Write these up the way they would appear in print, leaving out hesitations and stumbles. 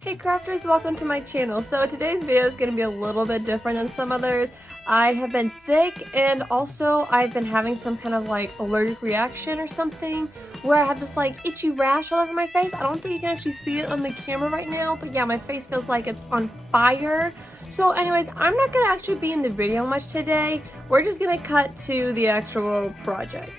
Hey crafters, welcome to my channel. So today's video is going to be a little bit different than some others. I have been sick and also I've been having some kind of like allergic reaction or something where I have this like itchy rash all over my face. I don't think you can actually see it on the camera right now, but yeah, my face feels like it's on fire. So anyways, I'm not going to actually be in the video much today. We're just going to cut to the actual project.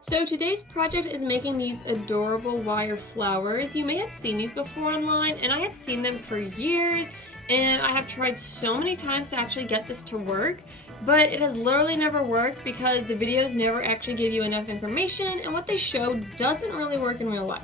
So today's project is making these adorable wire flowers. You may have seen these before online, and I have seen them for years, and I have tried so many times to actually get this to work, but it has literally never worked because the videos never actually give you enough information, and what they show doesn't really work in real life.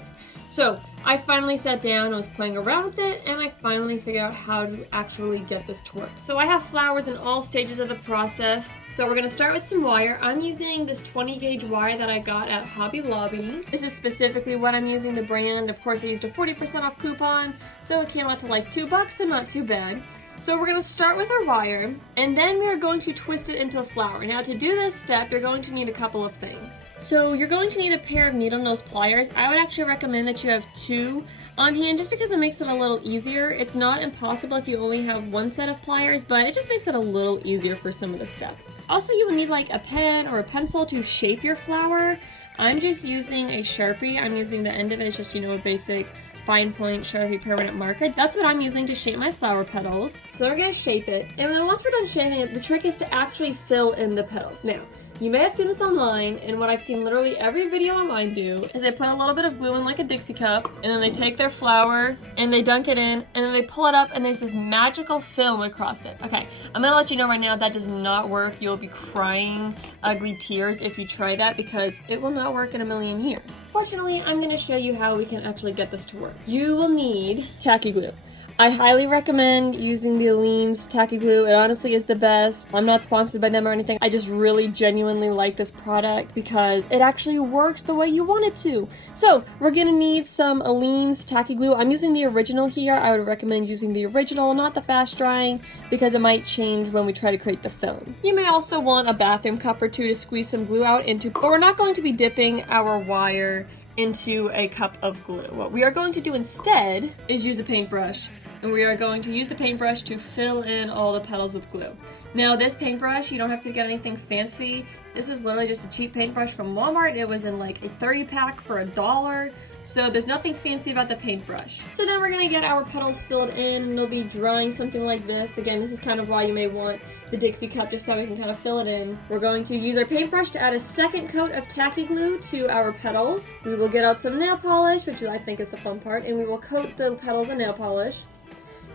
So I finally sat down, I was playing around with it, and I finally figured out how to actually get this to work. So I have flowers in all stages of the process. So we're gonna start with some wire. I'm using this 20 gauge wire that I got at Hobby Lobby. This is specifically what I'm using, the brand. Of course, I used a 40% off coupon, so it came out to like $2, so not too bad. So we're going to start with our wire, and then we are going to twist it into a flower. Now to do this step, you're going to need a couple of things. So you're going to need a pair of needle nose pliers. I would actually recommend that you have two on hand just because it makes it a little easier. It's not impossible if you only have one set of pliers, but it just makes it a little easier for some of the steps. Also, you will need like a pen or a pencil to shape your flower. I'm just using a Sharpie. I'm using the end of it, it's just, a basic fine point Sharpie permanent marker. That's what I'm using to shape my flower petals. So then we're going to shape it, and then once we're done shaping it, the trick is to actually fill in the petals. Now, you may have seen this online, and what I've seen literally every video online do is they put a little bit of glue in like a Dixie cup, and then they take their flower and they dunk it in, and then they pull it up and there's this magical film across it. Okay, I'm gonna let you know right now that does not work. You'll be crying ugly tears if you try that because it will not work in a million years. Fortunately, I'm gonna show you how we can actually get this to work. You will need tacky glue. I highly recommend using the Aleene's tacky glue. It honestly is the best. I'm not sponsored by them or anything. I just really genuinely like this product because it actually works the way you want it to. So we're gonna need some Aleene's tacky glue. I'm using the original here. I would recommend using the original, not the fast drying, because it might change when we try to create the film. You may also want a bathroom cup or two to squeeze some glue out into, but we're not going to be dipping our wire into a cup of glue. What we are going to do instead is use a paintbrush. And we are going to use the paintbrush to fill in all the petals with glue. Now this paintbrush, you don't have to get anything fancy. This is literally just a cheap paintbrush from Walmart. It was in like a 30 pack for $1. So there's nothing fancy about the paintbrush. So then we're gonna get our petals filled in, and they'll be drying something like this. Again, this is kind of why you may want the Dixie cup, just so we can kind of fill it in. We're going to use our paintbrush to add a second coat of tacky glue to our petals. We will get out some nail polish, which I think is the fun part, and we will coat the petals in nail polish.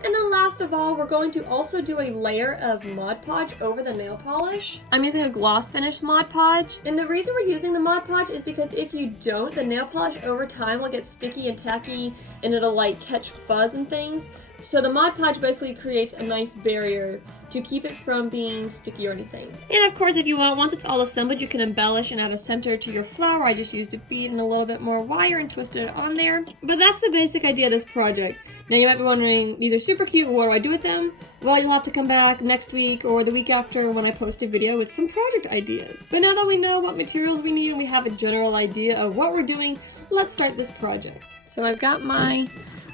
And then last of all, we're going to also do a layer of Mod Podge over the nail polish. I'm using a gloss finish Mod Podge. And the reason we're using the Mod Podge is because if you don't, the nail polish over time will get sticky and tacky and it'll like catch fuzz and things. So the Mod Podge basically creates a nice barrier to keep it from being sticky or anything. And of course, if you want, once it's all assembled, you can embellish and add a center to your flower. I just used a bead and a little bit more wire and twisted it on there. But that's the basic idea of this project. Now you might be wondering, these are super cute, what do I do with them? Well, you'll have to come back next week or the week after when I post a video with some project ideas. But now that we know what materials we need and we have a general idea of what we're doing, let's start this project. So I've got my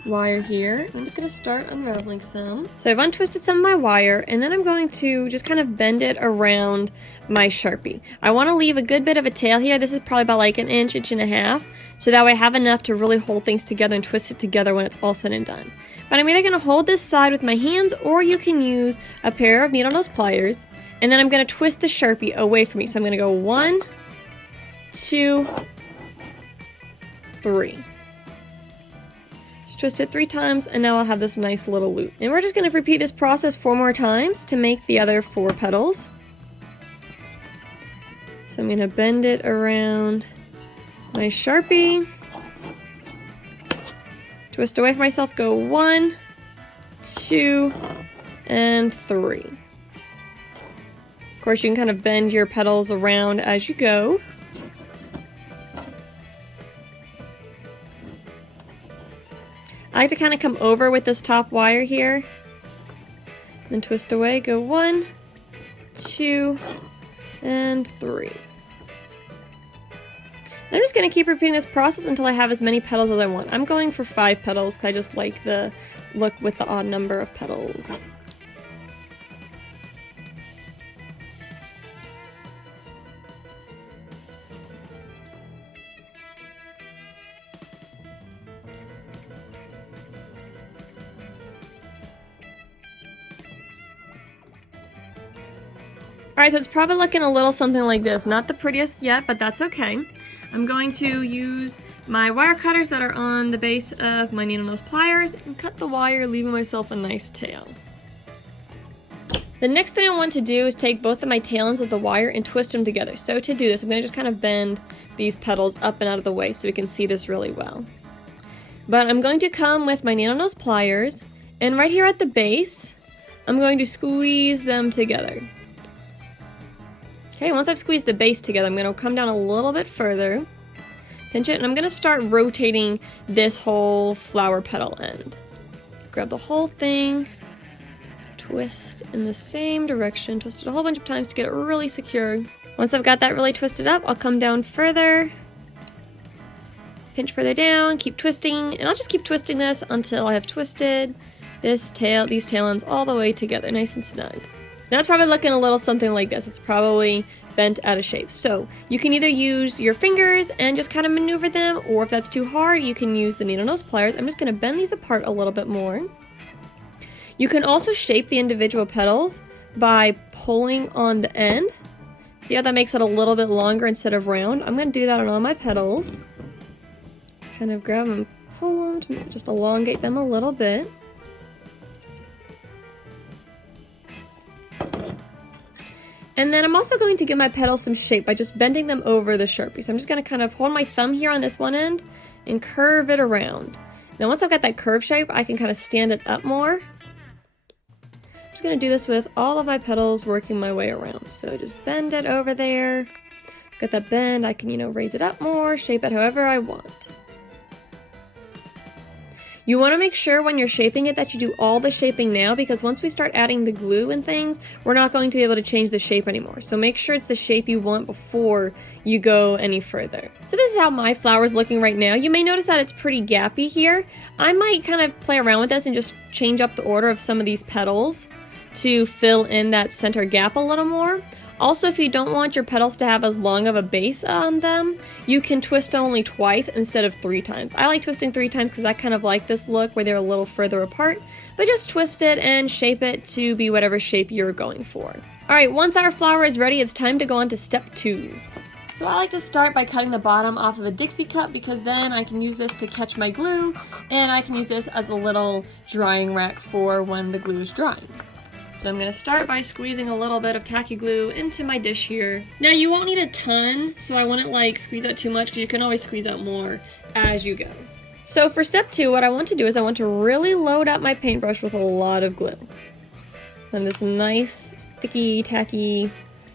wire here. I'm just going to start unraveling some. So I've untwisted some of my wire, and then I'm going to just kind of bend it around my Sharpie. I want to leave a good bit of a tail here. This is probably about like an inch, inch and a half, so that way I have enough to really hold things together and twist it together when it's all said and done. But I'm either going to hold this side with my hands, or you can use a pair of needle nose pliers, and then I'm going to twist the Sharpie away from me. So I'm going to go 1, 2, 3. Twist it 3 times, and now I'll have this nice little loop. And we're just going to repeat this process 4 more times to make the other 4 petals. So I'm going to bend it around my Sharpie, twist away from myself, go 1, 2, and 3. Of course, you can kind of bend your petals around as you go. I like to kind of come over with this top wire here, then twist away, go 1, 2, and 3. I'm just going to keep repeating this process until I have as many petals as I want. I'm going for 5 petals because I just like the look with the odd number of petals. Alright, so it's probably looking a little something like this. Not the prettiest yet, but that's okay. I'm going to use my wire cutters that are on the base of my needle nose pliers and cut the wire, leaving myself a nice tail. The next thing I want to do is take both of my tail ends of the wire and twist them together. So to do this, I'm going to just kind of bend these petals up and out of the way so we can see this really well. But I'm going to come with my needle nose pliers, and right here at the base, I'm going to squeeze them together. Okay, once I've squeezed the base together, I'm going to come down a little bit further, pinch it, and I'm going to start rotating this whole flower petal end. Grab the whole thing, twist in the same direction, twist it a whole bunch of times to get it really secure. Once I've got that really twisted up, I'll come down further, pinch further down, keep twisting, and I'll just keep twisting this until I have twisted these tail ends all the way together, nice and snug. Now it's probably looking a little something like this. It's probably bent out of shape. So you can either use your fingers and just kind of maneuver them, or if that's too hard, you can use the needle nose pliers. I'm just going to bend these apart a little bit more. You can also shape the individual petals by pulling on the end. See how that makes it a little bit longer instead of round? I'm going to do that on all my petals. Kind of grab them and pull them to just elongate them a little bit. And then I'm also going to give my petals some shape by just bending them over the Sharpie. So I'm just going to kind of hold my thumb here on this one end and curve it around. Now once I've got that curve shape, I can kind of stand it up more. I'm just going to do this with all of my petals, working my way around. So just bend it over there. Got that bend, I can, raise it up more, shape it however I want. You want to make sure when you're shaping it that you do all the shaping now, because once we start adding the glue and things, we're not going to be able to change the shape anymore. So make sure it's the shape you want before you go any further. So this is how my flower is looking right now. You may notice that it's pretty gappy here. I might kind of play around with this and just change up the order of some of these petals to fill in that center gap a little more. Also, if you don't want your petals to have as long of a base on them, you can twist only twice instead of 3 times. I like twisting 3 times because I kind of like this look where they're a little further apart, but just twist it and shape it to be whatever shape you're going for. Alright, once our flower is ready, it's time to go on to step 2. So I like to start by cutting the bottom off of a Dixie cup, because then I can use this to catch my glue, and I can use this as a little drying rack for when the glue is drying. So I'm going to start by squeezing a little bit of tacky glue into my dish here. Now you won't need a ton, so I wouldn't squeeze out too much, because you can always squeeze out more as you go. So for step 2, what I want to do is I want to really load up my paintbrush with a lot of glue. And this nice, sticky, tacky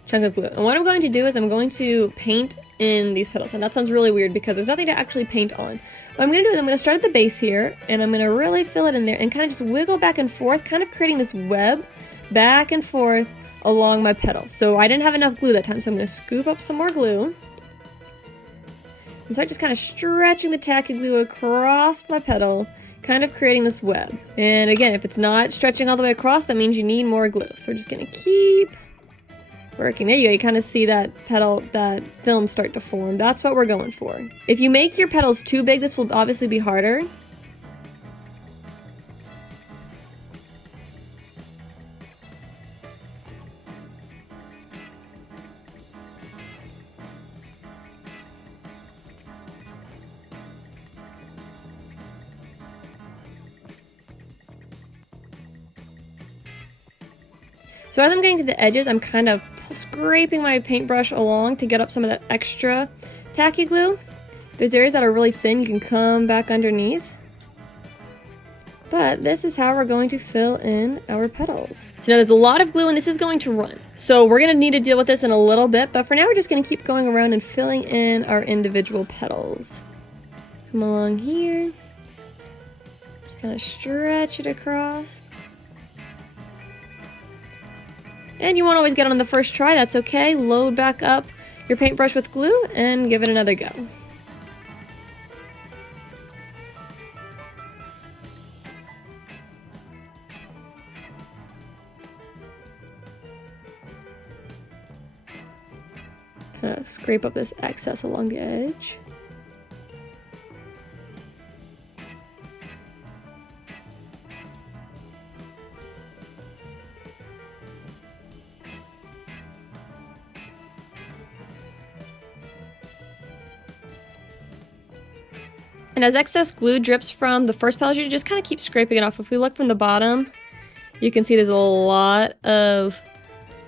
chunk of glue. And what I'm going to do is I'm going to paint in these petals. And that sounds really weird because there's nothing to actually paint on. What I'm going to do is I'm going to start at the base here, and I'm going to really fill it in there and kind of just wiggle back and forth, kind of creating this web back and forth along my petals. So I didn't have enough glue that time, so I'm going to scoop up some more glue and start just kind of stretching the tacky glue across my petal, kind of creating this web. And again, if it's not stretching all the way across, that means you need more glue. So we're just going to keep working. There you go. You kind of see that petal, that film start to form. That's what we're going for. If you make your petals too big, this will obviously be harder. So as I'm getting to the edges, I'm kind of scraping my paintbrush along to get up some of that extra tacky glue. If there's areas that are really thin, you can come back underneath. But this is how we're going to fill in our petals. So now there's a lot of glue and this is going to run. So we're going to need to deal with this in a little bit, but for now we're just going to keep going around and filling in our individual petals. Come along here. Just kind of stretch it across. And you won't always get it on the first try, that's okay. Load back up your paintbrush with glue and give it another go. gonna scrape up this excess along the edge. And as excess glue drips from the first petal, you just kind of keep scraping it off. If we look from the bottom, you can see there's a lot of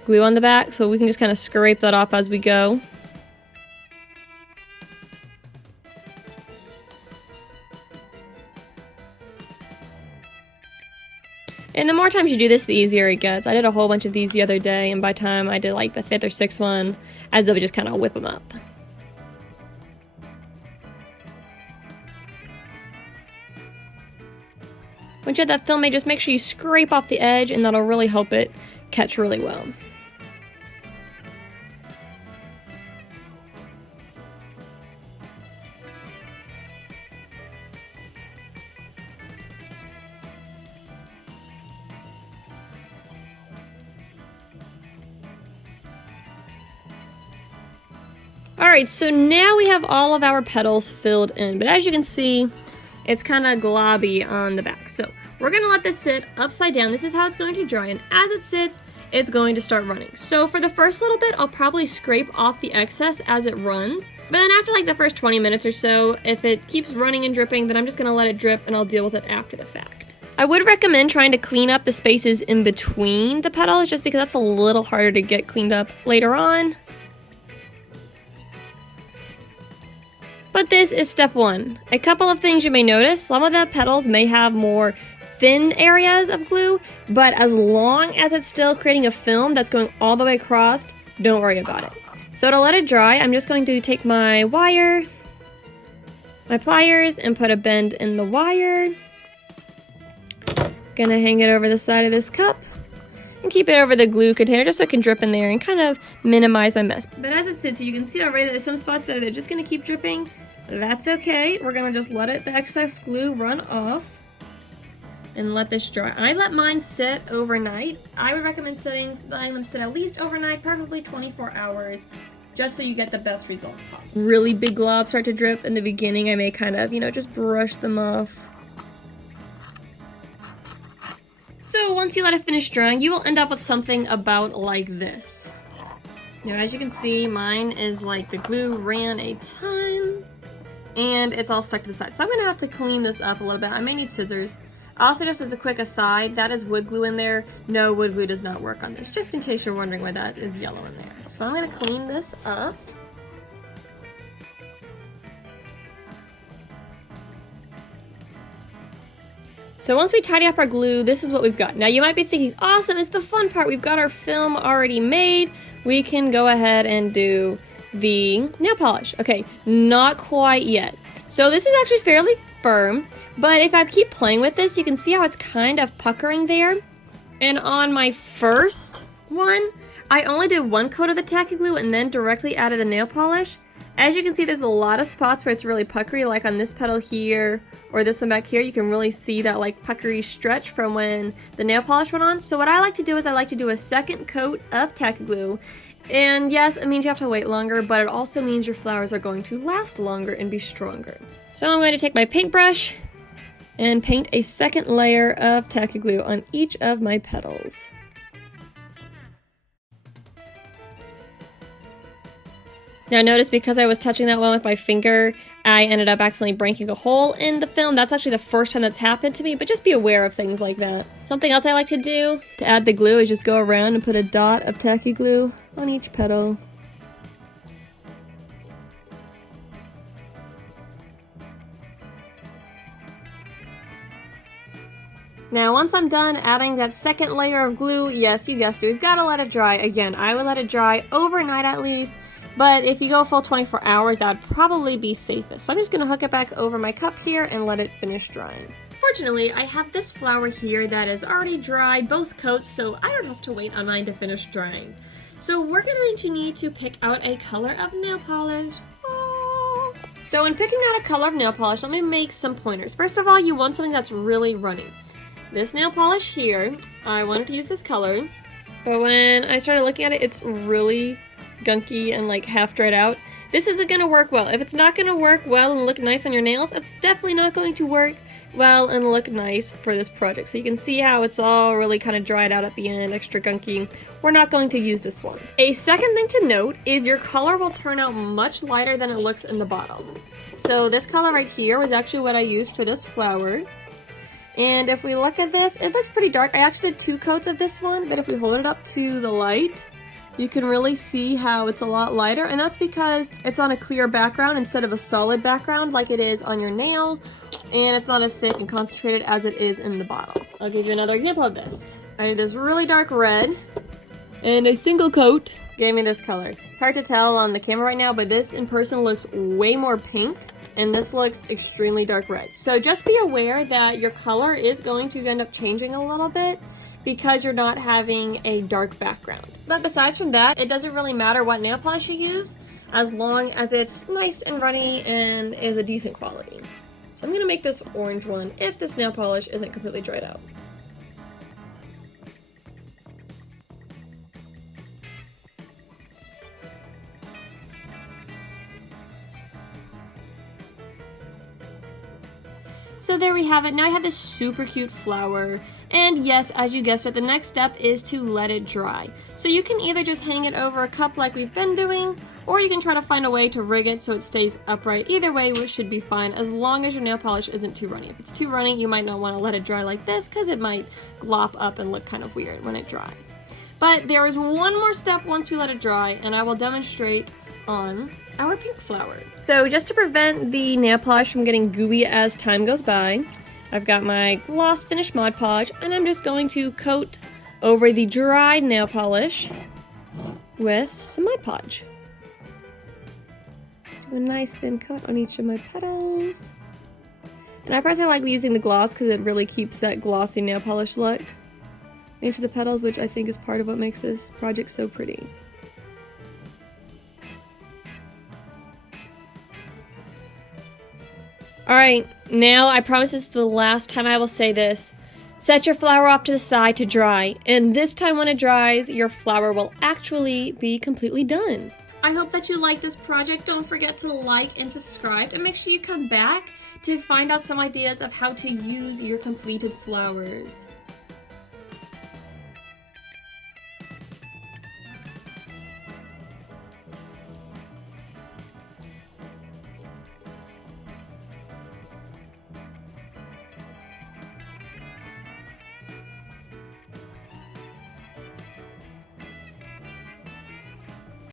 glue on the back, so we can just kind of scrape that off as we go. And the more times you do this, the easier it gets. I did a whole bunch of these the other day, and by the time I did like the 5th or 6th one, as though we just kind of whip them up. Once you have that film made, just make sure you scrape off the edge, and that'll really help it catch really well. Alright, so now we have all of our petals filled in, but as you can see, it's kind of globby on the back. So we're going to let this sit upside down. This is how it's going to dry, and as it sits, it's going to start running. So for the first little bit, I'll probably scrape off the excess as it runs. But then after like the first 20 minutes or so, if it keeps running and dripping, then I'm just going to let it drip and I'll deal with it after the fact. I would recommend trying to clean up the spaces in between the petals, just because that's a little harder to get cleaned up later on. But this is step 1. A couple of things you may notice. Some of the petals may have more thin areas of glue, but as long as it's still creating a film that's going all the way across, don't worry about it. So to let it dry, I'm just going to take my wire, my pliers, and put a bend in the wire. Gonna hang it over the side of this cup and keep it over the glue container just so it can drip in there and kind of minimize my mess. But as it sits, you can see already that there's some spots that are just gonna keep dripping. That's okay. We're gonna just let the excess glue run off and let this dry. I let mine sit overnight. I would recommend letting them sit at least overnight, probably 24 hours, just so you get the best results possible. Really big globs start to drip in the beginning. I may kind of, just brush them off. So once you let it finish drying, you will end up with something about like this. Now, as you can see, mine is like the glue ran a ton and it's all stuck to the side. So I'm gonna have to clean this up a little bit. I may need scissors. Also, just as a quick aside, that is wood glue in there. No, wood glue does not work on this, just in case you're wondering why that is yellow in there. So I'm gonna clean this up. So once we tidy up our glue, this is what we've got. Now you might be thinking, awesome, it's the fun part. We've got our film already made. We can go ahead and do the nail polish. Okay, not quite yet. So this is actually fairly firm, but if I keep playing with this, you can see how it's kind of puckering there. And on my first one, I only did one coat of the tacky glue and then directly added the nail polish. As you can see, there's a lot of spots where it's really puckery, like on this petal here, or this one back here. You can really see that like puckery stretch from when the nail polish went on. So what I like to do is I like to do a second coat of tacky glue. And yes, it means you have to wait longer, but it also means your flowers are going to last longer and be stronger. So I'm going to take my paintbrush and paint a second layer of tacky glue on each of my petals. Now notice, because I was touching that one with my finger, I ended up accidentally breaking a hole in the film. That's actually the first time that's happened to me, but just be aware of things like that. Something else I like to do to add the glue is just go around and put a dot of tacky glue on each petal. Now once I'm done adding that second layer of glue, yes, you guessed it, we've got to let it dry. Again, I would let it dry overnight at least. But if you go a full 24 hours, that would probably be safest. So I'm just going to hook it back over my cup here and let it finish drying. Fortunately, I have this flower here that is already dry, both coats, so I don't have to wait on mine to finish drying. So we're going to need to pick out a color of nail polish. Oh. So when picking out a color of nail polish, let me make some pointers. First of all, you want something that's really running. This nail polish here, I wanted to use this color, but when I started looking at it, it's really gunky and like half dried out, this isn't going to work well. If it's not going to work well and look nice on your nails, it's definitely not going to work well and look nice for this project. So you can see how it's all really kind of dried out at the end, extra gunky. We're not going to use this one. A second thing to note is your color will turn out much lighter than it looks in the bottle. So this color right here was actually what I used for this flower. And if we look at this, it looks pretty dark. I actually did 2 coats of this one, but if we hold it up to the light, you can really see how it's a lot lighter, and that's because it's on a clear background instead of a solid background like it is on your nails, and it's not as thick and concentrated as it is in the bottle. I'll give you another example of this. I did this really dark red, and a single coat gave me this color. It's hard to tell on the camera right now, but this in person looks way more pink, and this looks extremely dark red. So just be aware that your color is going to end up changing a little bit because you're not having a dark background. But besides from that, it doesn't really matter what nail polish you use as long as it's nice and runny and is a decent quality. So I'm gonna make this orange one if this nail polish isn't completely dried out. So there we have it. Now I have this super cute flower. And yes, as you guessed it, the next step is to let it dry. So you can either just hang it over a cup like we've been doing, or you can try to find a way to rig it so it stays upright. Either way, which should be fine as long as your nail polish isn't too runny. If it's too runny, you might not want to let it dry like this because it might glop up and look kind of weird when it dries. But there is one more step once we let it dry, and I will demonstrate on our pink flower. So just to prevent the nail polish from getting gooey as time goes by, I've got my gloss finish Mod Podge, and I'm just going to coat over the dried nail polish with some Mod Podge. Do a nice thin coat on each of my petals. And I personally like using the gloss because it really keeps that glossy nail polish look into the petals, which I think is part of what makes this project so pretty. Alright, now I promise this is the last time I will say this. Set your flower off to the side to dry, and this time when it dries, your flower will actually be completely done. I hope that you like this project. Don't forget to like and subscribe, and make sure you come back to find out some ideas of how to use your completed flowers.